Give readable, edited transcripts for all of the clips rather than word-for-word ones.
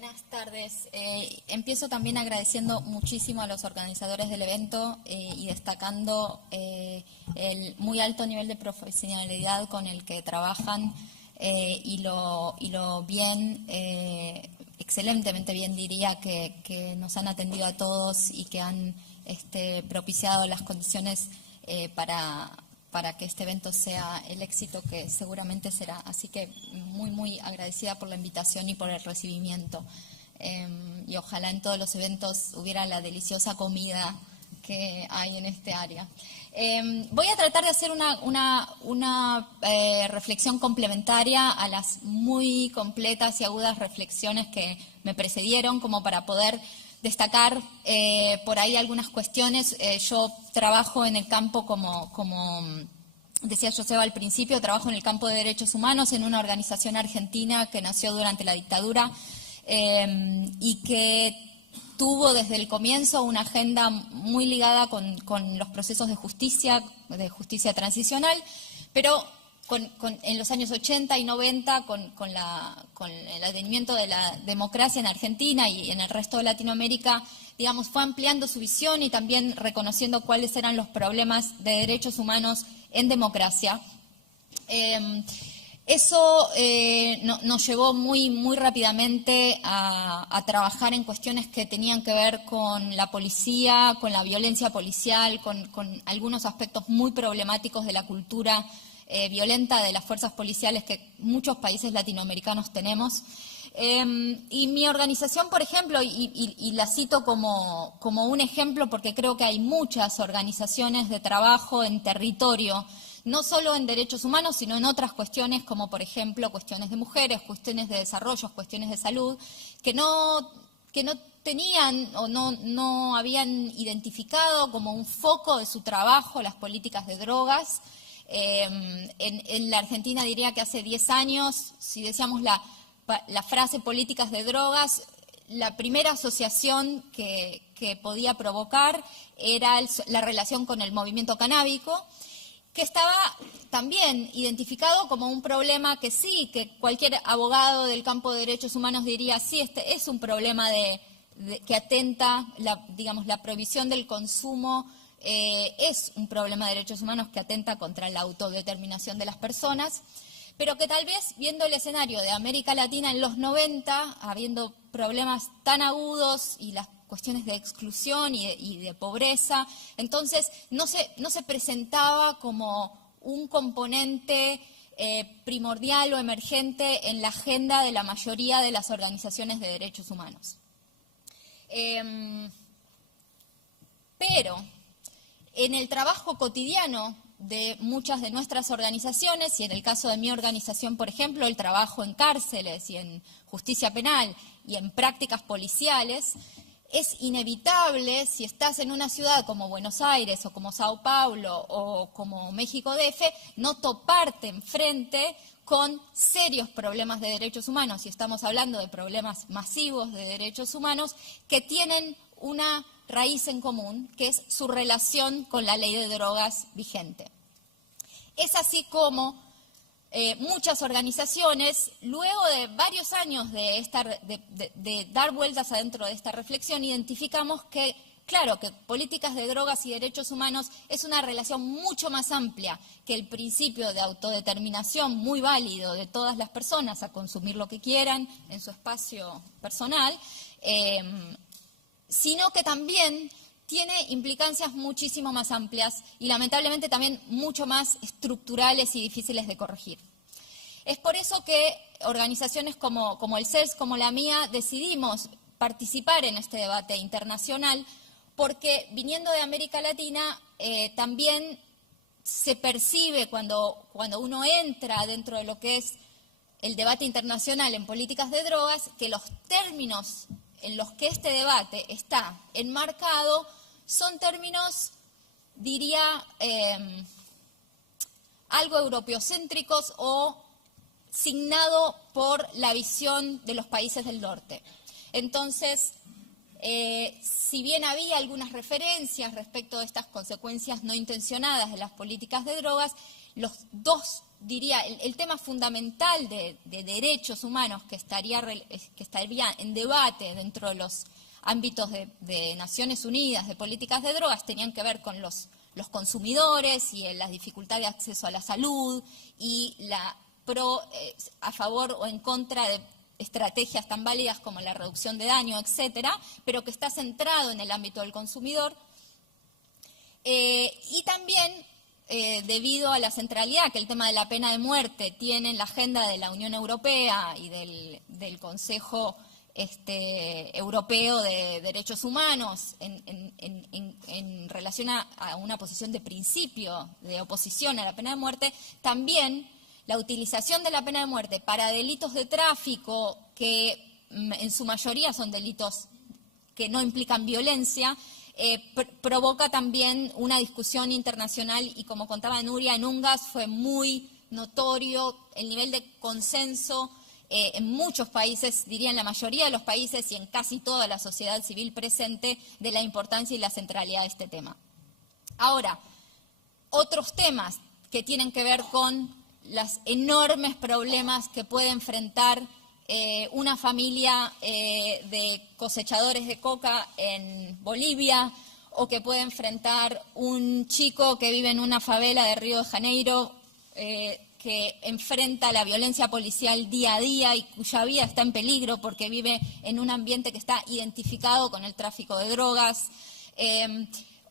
Buenas tardes. Empiezo también agradeciendo muchísimo a los organizadores del evento y destacando el muy alto nivel de profesionalidad con el que trabajan y lo bien, excelentemente bien diría, que nos han atendido a todos y que han propiciado las condiciones para que este evento sea el éxito que seguramente será. Así que muy agradecida por la invitación y por el recibimiento. Y ojalá en todos los eventos hubiera la deliciosa comida que hay en este área. Voy a tratar de hacer una reflexión complementaria a las muy completas y agudas reflexiones que me precedieron, como para poder destacar por ahí algunas cuestiones. Yo trabajo en el campo, como decía Joseba al principio, trabajo en el campo de derechos humanos en una organización argentina que nació durante la dictadura y que tuvo desde el comienzo una agenda muy ligada con los procesos de justicia transicional, pero en los años 80 y 90, con el advenimiento de la democracia en Argentina y en el resto de Latinoamérica, digamos, fue ampliando su visión y también reconociendo cuáles eran los problemas de derechos humanos en democracia. Eso nos llevó muy rápidamente a trabajar en cuestiones que tenían que ver con la policía, con la violencia policial, con algunos aspectos muy problemáticos de la cultura violenta de las fuerzas policiales que muchos países latinoamericanos tenemos. Y mi organización, por ejemplo, y la cito como un ejemplo porque creo que hay muchas organizaciones de trabajo en territorio, no solo en derechos humanos, sino en otras cuestiones como, por ejemplo, cuestiones de mujeres, cuestiones de desarrollo, cuestiones de salud, que no tenían o no habían identificado como un foco de su trabajo las políticas de drogas. En la Argentina diría que hace 10 años, si decíamos la frase políticas de drogas, la primera asociación que podía provocar era la relación con el movimiento canábico, que estaba también identificado como un problema que sí, que cualquier abogado del campo de derechos humanos diría, sí, este es un problema que atenta, digamos, la prohibición del consumo es un problema de derechos humanos que atenta contra la autodeterminación de las personas, pero que tal vez, viendo el escenario de América Latina en los 90, habiendo problemas tan agudos y las cuestiones de exclusión y de pobreza, entonces no se presentaba como un componente primordial o emergente en la agenda de la mayoría de las organizaciones de derechos humanos. Pero en el trabajo cotidiano de muchas de nuestras organizaciones, y en el caso de mi organización, por ejemplo, el trabajo en cárceles y en justicia penal y en prácticas policiales, es inevitable, si estás en una ciudad como Buenos Aires o como Sao Paulo o como México DF, no toparte enfrente con serios problemas de derechos humanos, y estamos hablando de problemas masivos de derechos humanos que tienen una raíz en común, que es su relación con la ley de drogas vigente. Es así como muchas organizaciones, luego de varios años de dar vueltas adentro de esta reflexión, identificamos que, claro, que políticas de drogas y derechos humanos es una relación mucho más amplia que el principio de autodeterminación muy válido de todas las personas a consumir lo que quieran en su espacio personal, sino que también tiene implicancias muchísimo más amplias y lamentablemente también mucho más estructurales y difíciles de corregir. Es por eso que organizaciones como el CELS, como la mía, decidimos participar en este debate internacional porque, viniendo de América Latina, también se percibe cuando uno entra dentro de lo que es el debate internacional en políticas de drogas, que los términos en los que este debate está enmarcado son términos, diría, algo europeocéntricos o signado por la visión de los países del norte. Entonces, si bien había algunas referencias respecto de estas consecuencias no intencionadas de las políticas de drogas, los dos diría, el tema fundamental de derechos humanos que estaría en debate dentro de los ámbitos de Naciones Unidas, de políticas de drogas, tenían que ver con los consumidores y las dificultades de acceso a la salud y a favor o en contra de estrategias tan válidas como la reducción de daño, etcétera, pero que está centrado en el ámbito del consumidor. Y también, debido a la centralidad que el tema de la pena de muerte tiene en la agenda de la Unión Europea y del Consejo Europeo de Derechos Humanos en relación a una posición de principio de oposición a la pena de muerte, también la utilización de la pena de muerte para delitos de tráfico, que en su mayoría son delitos que no implican violencia, provoca también una discusión internacional y, como contaba Nuria, en UNGAS fue muy notorio el nivel de consenso en muchos países, diría en la mayoría de los países y en casi toda la sociedad civil presente, de la importancia y la centralidad de este tema. Ahora, otros temas que tienen que ver con los enormes problemas que puede enfrentar una familia de cosechadores de coca en Bolivia, o que puede enfrentar un chico que vive en una favela de Río de Janeiro, que enfrenta la violencia policial día a día y cuya vida está en peligro porque vive en un ambiente que está identificado con el tráfico de drogas,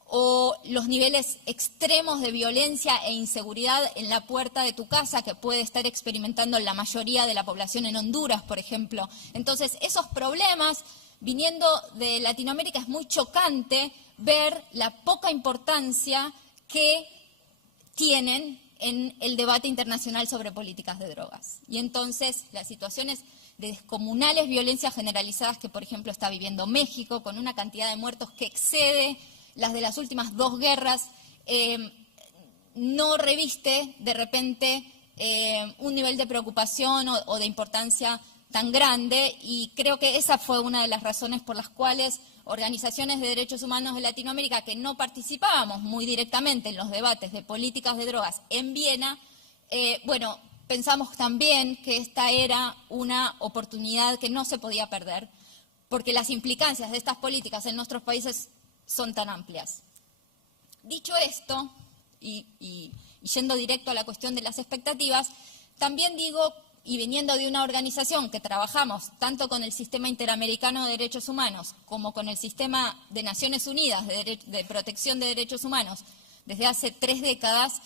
o los niveles extremos de violencia e inseguridad en la puerta de tu casa que puede estar experimentando la mayoría de la población en Honduras, por ejemplo. Entonces, esos problemas, viniendo de Latinoamérica, es muy chocante ver la poca importancia que tienen en el debate internacional sobre políticas de drogas. Y entonces, las situaciones de descomunales violencias generalizadas que, por ejemplo, está viviendo México, con una cantidad de muertos que excede las de las últimas 2 guerras, no reviste de repente un nivel de preocupación o de importancia tan grande, y creo que esa fue una de las razones por las cuales organizaciones de derechos humanos de Latinoamérica, que no participábamos muy directamente en los debates de políticas de drogas en Viena, pensamos también que esta era una oportunidad que no se podía perder, porque las implicancias de estas políticas en nuestros países son tan amplias. Dicho esto, y yendo directo a la cuestión de las expectativas, también digo, y viniendo de una organización que trabajamos tanto con el Sistema Interamericano de Derechos Humanos como con el Sistema de Naciones Unidas de Protección de Derechos Humanos desde hace 3 décadas,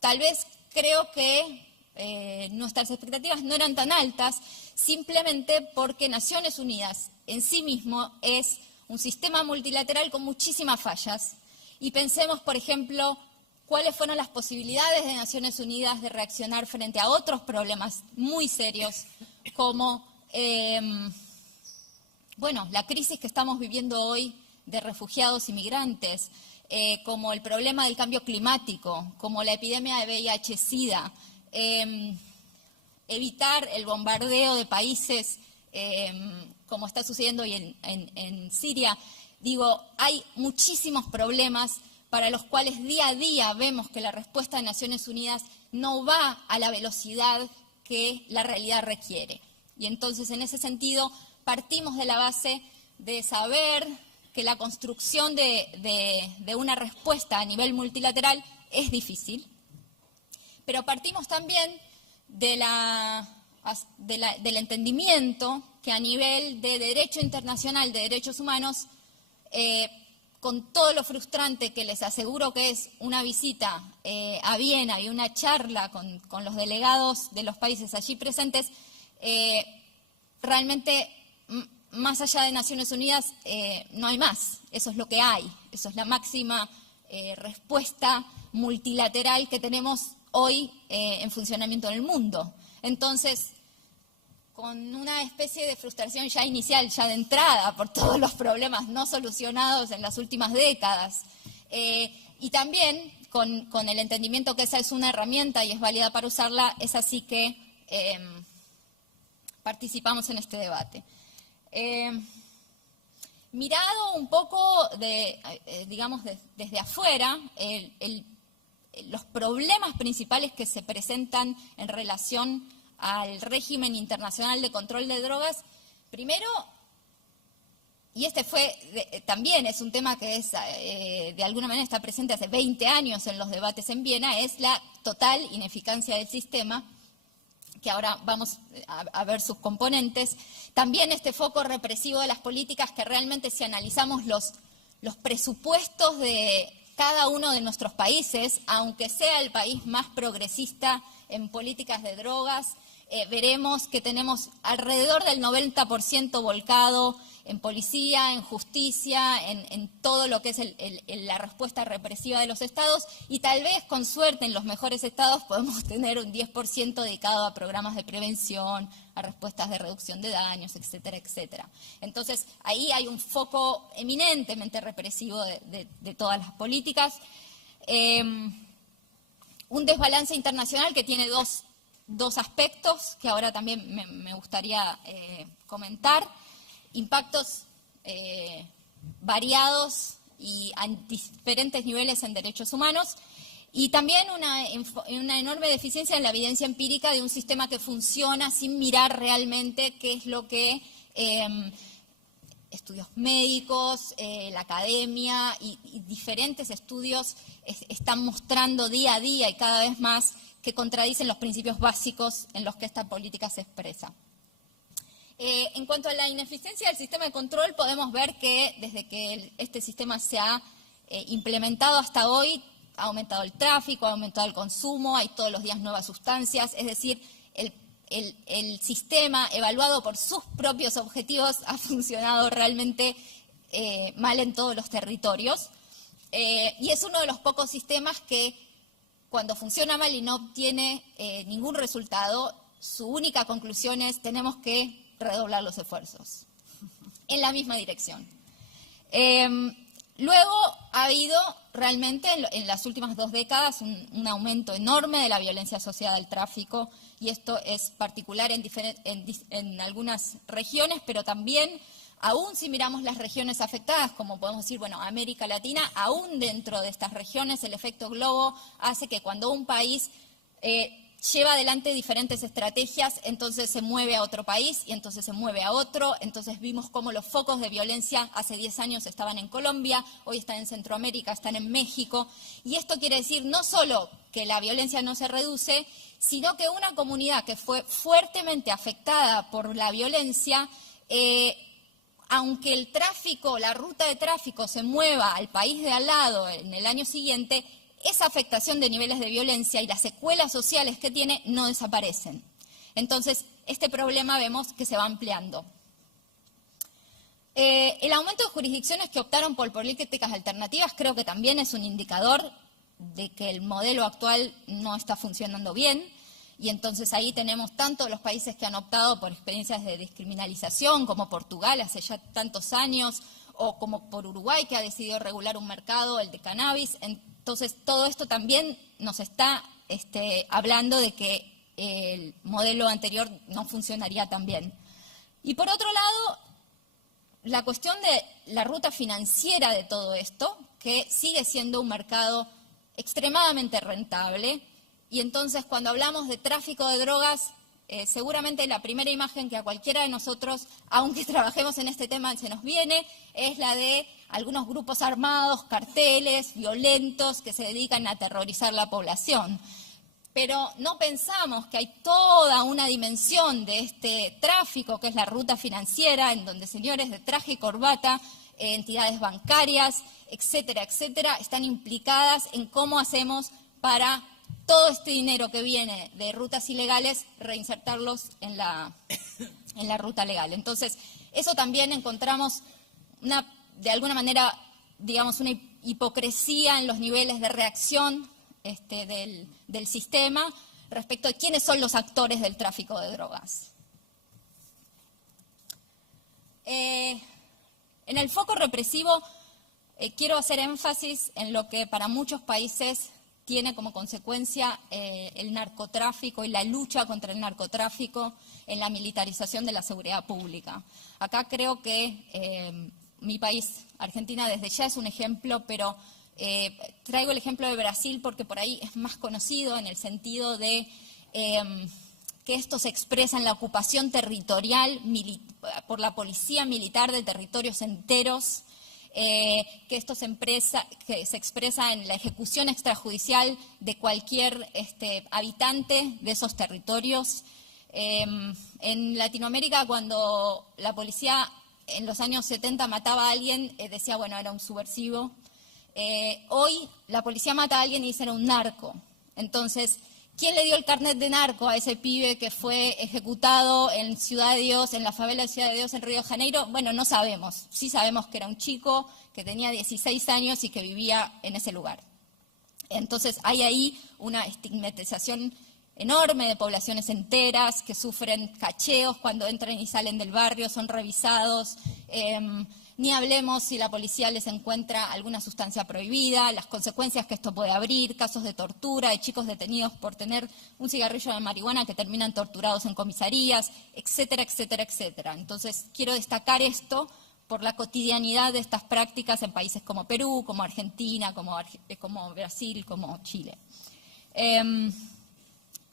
tal vez creo que nuestras expectativas no eran tan altas, simplemente porque Naciones Unidas en sí mismo es un sistema multilateral con muchísimas fallas. Y pensemos, por ejemplo, cuáles fueron las posibilidades de Naciones Unidas de reaccionar frente a otros problemas muy serios, como la crisis que estamos viviendo hoy de refugiados y migrantes, como el problema del cambio climático, como la epidemia de VIH-Sida, evitar el bombardeo de países como está sucediendo hoy en Siria. Digo, hay muchísimos problemas para los cuales día a día vemos que la respuesta de Naciones Unidas no va a la velocidad que la realidad requiere. Y entonces, en ese sentido, partimos de la base de saber que la construcción de una respuesta a nivel multilateral es difícil, pero partimos también del entendimiento que a nivel de derecho internacional de derechos humanos, con todo lo frustrante que les aseguro que es una visita a Viena y una charla con los delegados de los países allí presentes, realmente más allá de Naciones Unidas no hay más. Eso es lo que hay, eso es la máxima respuesta multilateral que tenemos hoy en funcionamiento en el mundo. Entonces, con una especie de frustración ya inicial, ya de entrada, por todos los problemas no solucionados en las últimas décadas, y también con el entendimiento que esa es una herramienta y es válida para usarla, es así que participamos en este debate. Mirado un poco, desde afuera, los problemas principales que se presentan en relación al régimen internacional de control de drogas, primero, y también es un tema que de alguna manera está presente hace 20 años en los debates en Viena, es la total ineficacia del sistema, que ahora vamos a ver sus componentes. También este foco represivo de las políticas, que realmente si analizamos los presupuestos de cada uno de nuestros países, aunque sea el país más progresista en políticas de drogas, veremos que tenemos alrededor del 90% volcado en policía, en justicia, en todo lo que es la respuesta represiva de los estados, y tal vez con suerte en los mejores estados podemos tener un 10% dedicado a programas de prevención, a respuestas de reducción de daños, etcétera, etcétera. Entonces, ahí hay un foco eminentemente represivo de todas las políticas. Un desbalance internacional que tiene dos aspectos que ahora también me gustaría comentar. Impactos variados y a diferentes niveles en derechos humanos, y también una enorme deficiencia en la evidencia empírica de un sistema que funciona sin mirar realmente qué es lo que estudios médicos, la academia y diferentes estudios están mostrando día a día y cada vez más que contradicen los principios básicos en los que esta política se expresa. En cuanto a la ineficiencia del sistema de control, podemos ver que desde que este sistema se ha implementado hasta hoy, ha aumentado el tráfico, ha aumentado el consumo, hay todos los días nuevas sustancias, es decir, el sistema evaluado por sus propios objetivos ha funcionado realmente mal en todos los territorios, y es uno de los pocos sistemas que cuando funciona mal y no obtiene ningún resultado, su única conclusión es tenemos que redoblar los esfuerzos en la misma dirección. Luego ha habido realmente en las últimas 2 décadas un aumento enorme de la violencia asociada al tráfico, y esto es particular en algunas regiones, pero también, aún si miramos las regiones afectadas, como podemos decir, bueno, América Latina, aún dentro de estas regiones el efecto globo hace que cuando un país lleva adelante diferentes estrategias, entonces se mueve a otro país y entonces se mueve a otro. Entonces vimos cómo los focos de violencia hace 10 años estaban en Colombia, hoy están en Centroamérica, están en México. Y esto quiere decir no solo que la violencia no se reduce, sino que una comunidad que fue fuertemente afectada por la violencia, aunque el tráfico, la ruta de tráfico se mueva al país de al lado en el año siguiente, esa afectación de niveles de violencia y las secuelas sociales que tiene no desaparecen. Entonces, este problema vemos que se va ampliando. El aumento de jurisdicciones que optaron por políticas alternativas creo que también es un indicador de que el modelo actual no está funcionando bien, y entonces ahí tenemos tanto los países que han optado por experiencias de descriminalización, como Portugal hace ya tantos años, o como por Uruguay, que ha decidido regular un mercado, el de cannabis. Entonces, todo esto también nos está hablando de que el modelo anterior no funcionaría tan bien. Y por otro lado, la cuestión de la ruta financiera de todo esto, que sigue siendo un mercado extremadamente rentable. Y entonces, cuando hablamos de tráfico de drogas, seguramente la primera imagen que a cualquiera de nosotros, aunque trabajemos en este tema, se nos viene, es la de algunos grupos armados, carteles, violentos, que se dedican a aterrorizar la población. Pero no pensamos que hay toda una dimensión de este tráfico, que es la ruta financiera, en donde señores de traje y corbata, entidades bancarias, etcétera, etcétera, están implicadas en cómo hacemos para todo este dinero que viene de rutas ilegales, reinsertarlos en la ruta legal. Entonces, eso también encontramos de alguna manera, digamos, una hipocresía en los niveles de reacción del sistema respecto de quiénes son los actores del tráfico de drogas. En el foco represivo quiero hacer énfasis en lo que para muchos países tiene como consecuencia el narcotráfico y la lucha contra el narcotráfico en la militarización de la seguridad pública. Acá creo que mi país, Argentina, desde ya es un ejemplo, pero Traigo el ejemplo de Brasil porque por ahí es más conocido en el sentido de que esto se expresa en la ocupación territorial por la policía militar de territorios enteros, que esto se expresa en la ejecución extrajudicial de cualquier habitante de esos territorios. En Latinoamérica, cuando la policía en los años 70 mataba a alguien, decía, bueno, era un subversivo. Hoy la policía mata a alguien y dice era un narco. Entonces, ¿quién le dio el carnet de narco a ese pibe que fue ejecutado en Ciudad de Dios, en la favela de Ciudad de Dios en Río de Janeiro? Bueno, no sabemos. Sí sabemos que era un chico que tenía 16 años y que vivía en ese lugar. Entonces, hay ahí una estigmatización enorme de poblaciones enteras que sufren cacheos cuando entran y salen del barrio, son revisados. Ni hablemos si la policía les encuentra alguna sustancia prohibida, las consecuencias que esto puede abrir, casos de tortura, de chicos detenidos por tener un cigarrillo de marihuana que terminan torturados en comisarías, etcétera, etcétera, etcétera. Entonces, quiero destacar esto por la cotidianidad de estas prácticas en países como Perú, como Argentina, como Brasil, como Chile.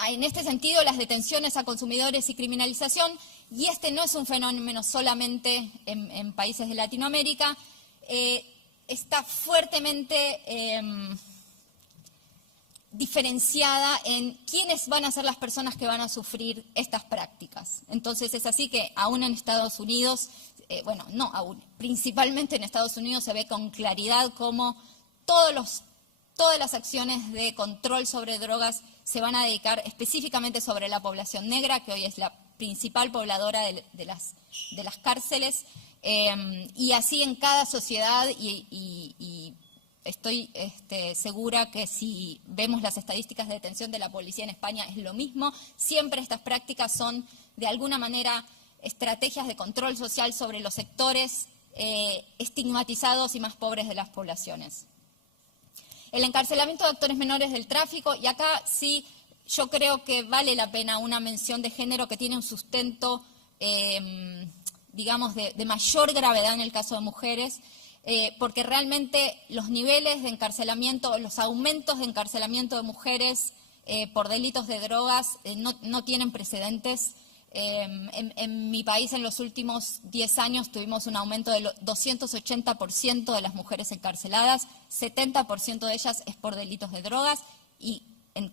En este sentido, las detenciones a consumidores y criminalización, y este no es un fenómeno solamente en países de Latinoamérica, está fuertemente diferenciada en quiénes van a ser las personas que van a sufrir estas prácticas. Entonces, es así que aún en Estados Unidos, bueno, no aún, principalmente en Estados Unidos se ve con claridad cómo todas las acciones de control sobre drogas se van a dedicar específicamente sobre la población negra, que hoy es la principal pobladora de las cárceles, y así en cada sociedad, y estoy segura que si vemos las estadísticas de detención de la policía en España es lo mismo. Siempre estas prácticas son, de alguna manera, estrategias de control social sobre los sectores estigmatizados y más pobres de las poblaciones. El encarcelamiento de actores menores del tráfico, y acá sí yo creo que vale la pena una mención de género que tiene un sustento, digamos, de mayor gravedad en el caso de mujeres, porque realmente los niveles de encarcelamiento, los aumentos de encarcelamiento de mujeres por delitos de drogas no tienen precedentes. En mi país en los últimos 10 años tuvimos un aumento del 280% de las mujeres encarceladas, 70% de ellas es por delitos de drogas y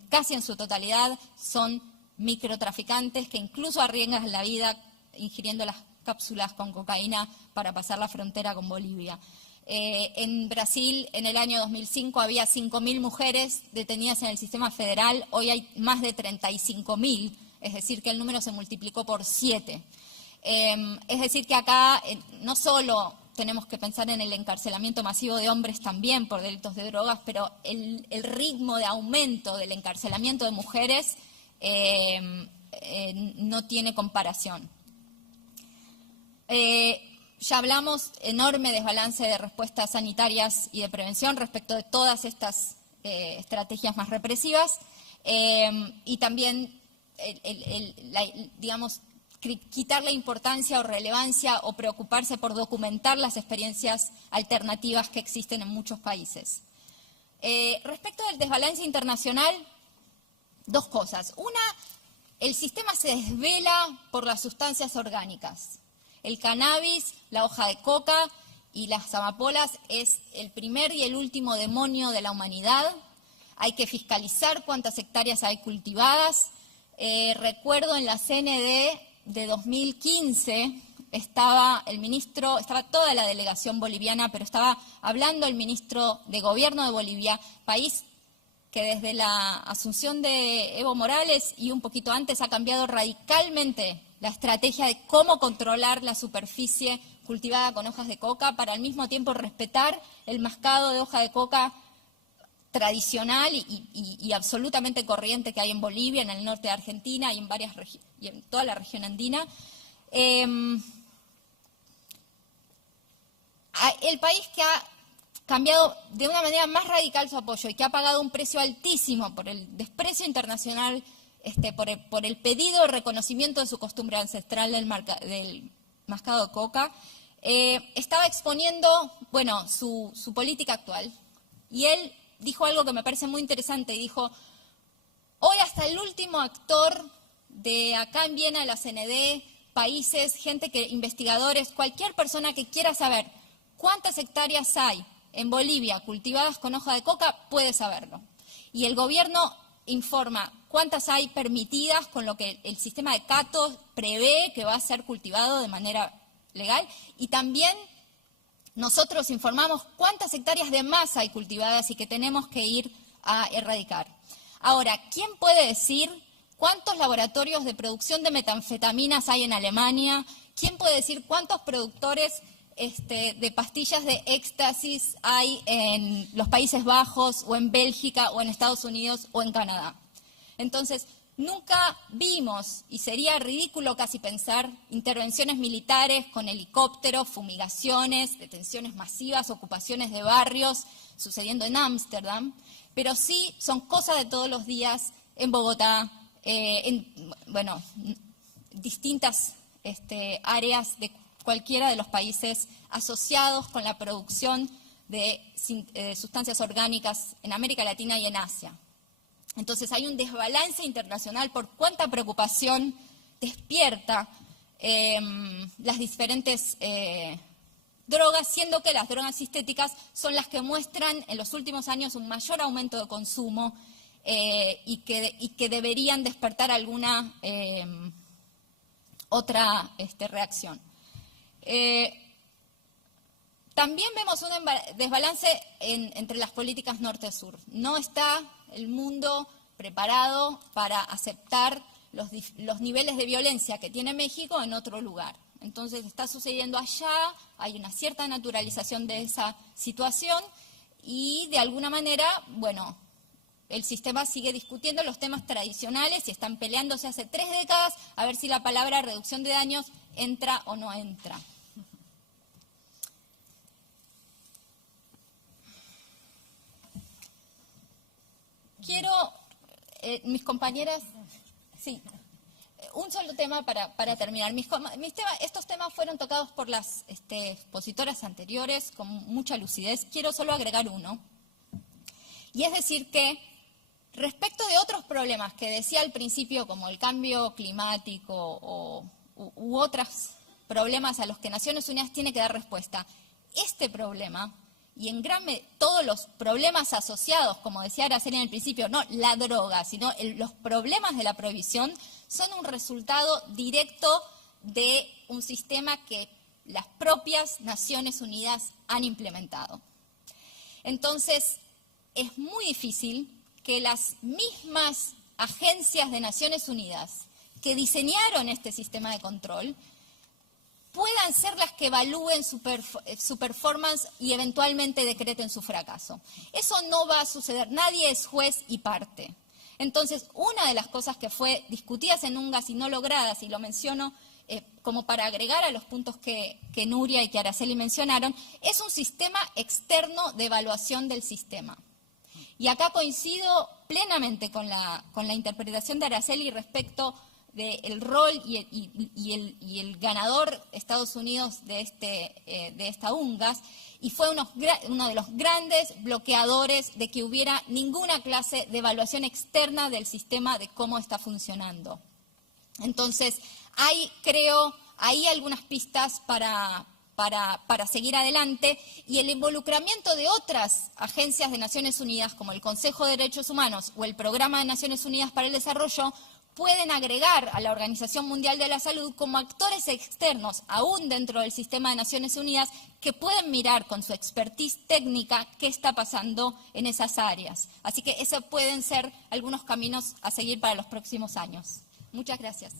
casi en su totalidad son microtraficantes que incluso arriesgan la vida ingiriendo las cápsulas con cocaína para pasar la frontera con Bolivia. En Brasil, en el año 2005, había 5.000 mujeres detenidas en el sistema federal, hoy hay más de 35.000. Es decir, que el número se multiplicó por 7. Es decir, que acá no solo tenemos que pensar en el encarcelamiento masivo de hombres también por delitos de drogas, pero el ritmo de aumento del encarcelamiento de mujeres no tiene comparación. Ya hablamos, enorme desbalance de respuestas sanitarias y de prevención respecto de todas estas estrategias más represivas y también digamos, quitarle importancia o relevancia o preocuparse por documentar las experiencias alternativas que existen en muchos países. Respecto del desbalance internacional, dos cosas. Una, el sistema se desvela por las sustancias orgánicas. El cannabis, la hoja de coca y las amapolas es el primer y el último demonio de la humanidad. Hay que fiscalizar cuántas hectáreas hay cultivadas. Recuerdo en la CND de 2015 estaba toda la delegación boliviana, pero estaba hablando el ministro de Gobierno de Bolivia, país que desde la asunción de Evo Morales y un poquito antes ha cambiado radicalmente la estrategia de cómo controlar la superficie cultivada con hojas de coca para al mismo tiempo respetar el mascado de hoja de coca tradicional y absolutamente corriente que hay en Bolivia, en el norte de Argentina y en toda la región andina. El país que ha cambiado de una manera más radical su apoyo y que ha pagado un precio altísimo por el desprecio internacional, por el pedido de reconocimiento de su costumbre ancestral del mascado de coca, estaba exponiendo, bueno, su política actual. Y él dijo algo que me parece muy interesante, y dijo, hoy hasta el último actor de acá en Viena, de la CND, países, investigadores, cualquier persona que quiera saber cuántas hectáreas hay en Bolivia cultivadas con hoja de coca, puede saberlo. Y el gobierno informa cuántas hay permitidas con lo que el sistema de CATO prevé que va a ser cultivado de manera legal, y también nosotros informamos cuántas hectáreas de más hay cultivadas y que tenemos que ir a erradicar. Ahora, ¿quién puede decir cuántos laboratorios de producción de metanfetaminas hay en Alemania? ¿Quién puede decir cuántos productores de pastillas de éxtasis hay en los Países Bajos, o en Bélgica, o en Estados Unidos, o en Canadá? Entonces, nunca vimos, y sería ridículo casi pensar, intervenciones militares con helicópteros, fumigaciones, detenciones masivas, ocupaciones de barrios, sucediendo en Ámsterdam, pero sí son cosas de todos los días en Bogotá, distintas áreas de cualquiera de los países asociados con la producción de sustancias orgánicas en América Latina y en Asia. Entonces hay un desbalance internacional por cuánta preocupación despierta las diferentes drogas, siendo que las drogas sintéticas son las que muestran en los últimos años un mayor aumento de consumo y que deberían despertar alguna otra reacción. También vemos un desbalance entre las políticas norte-sur. No está el mundo preparado para aceptar los niveles de violencia que tiene México en otro lugar. Entonces está sucediendo allá, hay una cierta naturalización de esa situación y de alguna manera, el sistema sigue discutiendo los temas tradicionales y están peleándose hace 3 décadas a ver si la palabra reducción de daños entra o no entra. Quiero, mis compañeras, sí, un solo tema para terminar. Estos temas fueron tocados por las expositoras anteriores con mucha lucidez. Quiero solo agregar uno. Y es decir que respecto de otros problemas que decía al principio, como el cambio climático u otros problemas a los que Naciones Unidas tiene que dar respuesta, este problema, y en gran medida todos los problemas asociados, como decía Araceli en el principio, no la droga, sino los problemas de la prohibición, son un resultado directo de un sistema que las propias Naciones Unidas han implementado. Entonces, es muy difícil que las mismas agencias de Naciones Unidas que diseñaron este sistema de control puedan ser las que evalúen su performance y eventualmente decreten su fracaso. Eso no va a suceder, nadie es juez y parte. Entonces, una de las cosas que fue discutidas en UNGAS y no logradas, y lo menciono como para agregar a los puntos que Nuria y que Araceli mencionaron, es un sistema externo de evaluación del sistema. Y acá coincido plenamente con la interpretación de Araceli respecto del rol y el ganador Estados Unidos de esta UNGAS, y fue uno de los grandes bloqueadores de que hubiera ninguna clase de evaluación externa del sistema de cómo está funcionando. Entonces, hay algunas pistas para seguir adelante, y el involucramiento de otras agencias de Naciones Unidas, como el Consejo de Derechos Humanos o el Programa de Naciones Unidas para el Desarrollo, pueden agregar a la Organización Mundial de la Salud como actores externos, aún dentro del sistema de Naciones Unidas, que pueden mirar con su expertise técnica qué está pasando en esas áreas. Así que esos pueden ser algunos caminos a seguir para los próximos años. Muchas gracias.